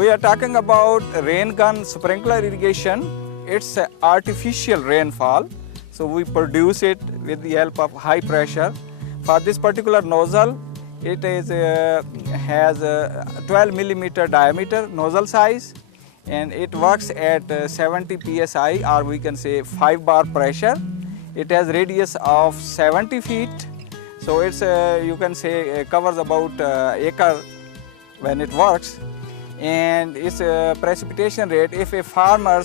We are talking about rain gun sprinkler irrigation. It's artificial rainfall. So we produce it with the help of high pressure. For this particular nozzle, it has a 12 millimeter diameter nozzle size, and it works at 70 psi, or we can say 5 bar pressure. It has radius of 70 feet. So it's you can say covers about acre when it works. And its precipitation rate, if a farmer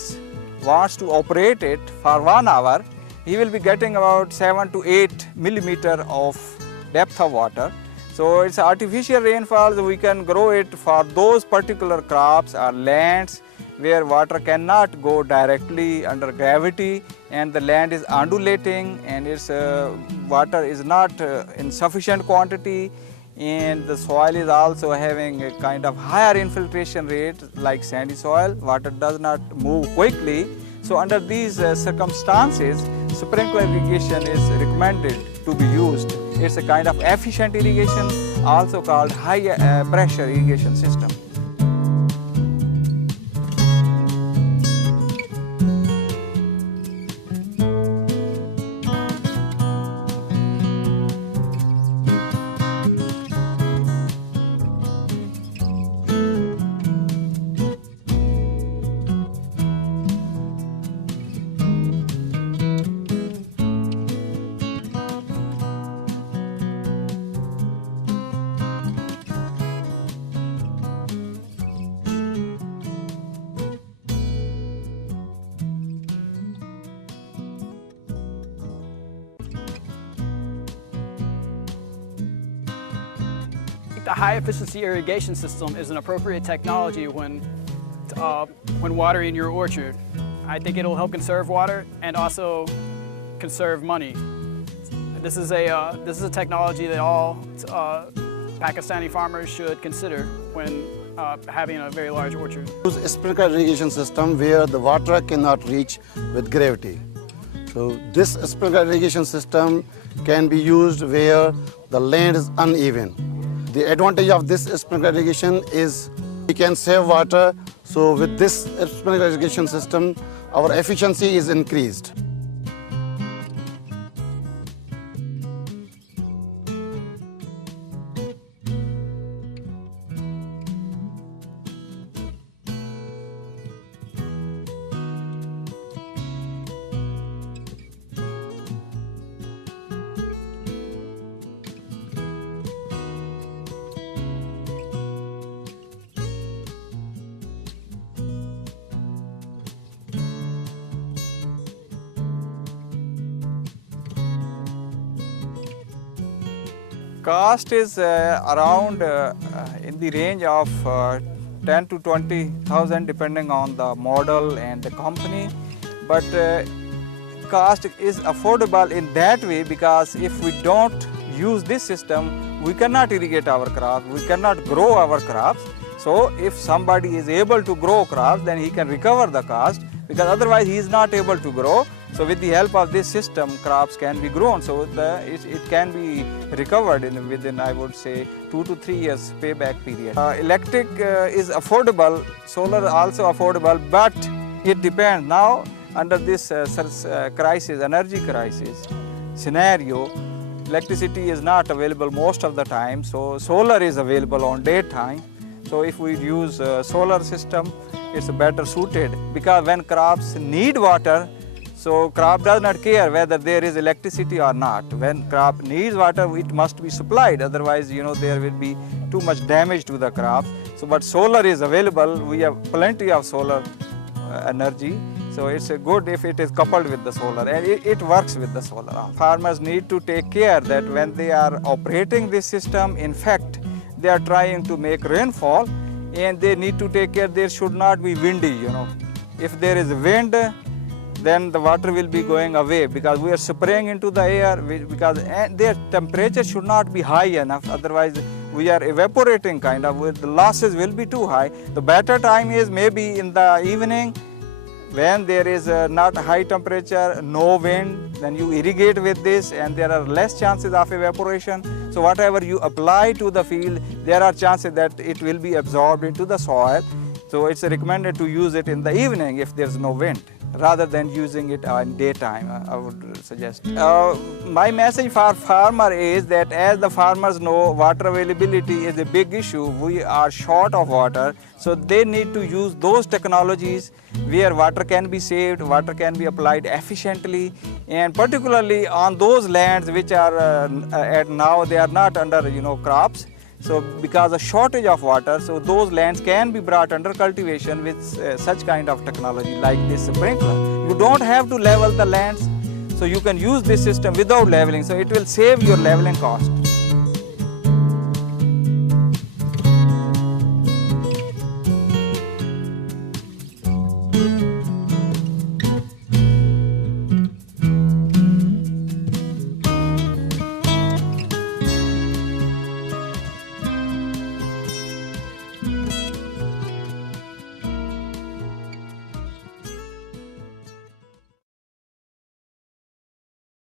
wants to operate it for 1 hour, he will be getting about 7 to 8 millimeter of depth of water. So it's artificial rainfall. We can grow it for those particular crops or lands where water cannot go directly under gravity, and the land is undulating, and its water is not in sufficient quantity, and the soil is also having a kind of higher infiltration rate like sandy soil. Water does not move quickly. So under these circumstances, sprinkler irrigation is recommended to be used. It's a kind of efficient irrigation, also called high pressure irrigation system. The high-efficiency irrigation system is an appropriate technology when watering your orchard. I think it'll help conserve water and also conserve money. This is a technology that all Pakistani farmers should consider when having a very large orchard. Use a sprinkler irrigation system where the water cannot reach with gravity. So this sprinkler irrigation system can be used where the land is uneven. The advantage of this sprinkler irrigation is we can save water. So with this sprinkler irrigation system, our efficiency is increased. Cost is around in the range of 10 to 20,000 depending on the model and the company, but cost is affordable in that way because if we don't use this system, we cannot irrigate our crops, we cannot grow our crops. So if somebody is able to grow crops, then he can recover the cost, because otherwise he is not able to grow. So with the help of this system, crops can be grown. So it can be recovered within, I would say, 2 to 3 years payback period. Electric is affordable, solar also affordable, but it depends. Now under this crisis, energy crisis scenario, electricity is not available most of the time. So solar is available on daytime. So if we use solar system, it's better suited, because when crops need water, so crop does not care whether there is electricity or not. When crop needs water, it must be supplied. Otherwise, there will be too much damage to the crops. So, but solar is available. We have plenty of solar energy. So it's good if it is coupled with the solar, and it works with the solar. Farmers need to take care that when they are operating this system, in fact, they are trying to make rainfall, and they need to take care there should not be windy, If there is wind, then the water will be going away, because we are spraying into the air, because their temperature should not be high enough, otherwise we are evaporating kind of, the losses will be too high. The better time is maybe in the evening, when there is not high temperature, no wind, then you irrigate with this and there are less chances of evaporation. So whatever you apply to the field, there are chances that it will be absorbed into the soil. So So it's recommended to use it in the evening if there's no wind, rather than using it in daytime, I would suggest. My message for farmer is that as the farmers know, water availability is a big issue. We are short of water, so they need to use those technologies where water can be saved, water can be applied efficiently, and particularly on those lands which are at now they are not under crops. So because of shortage of water, so those lands can be brought under cultivation with such kind of technology like this sprinkler. You don't have to level the lands, so you can use this system without leveling, so it will save your leveling cost.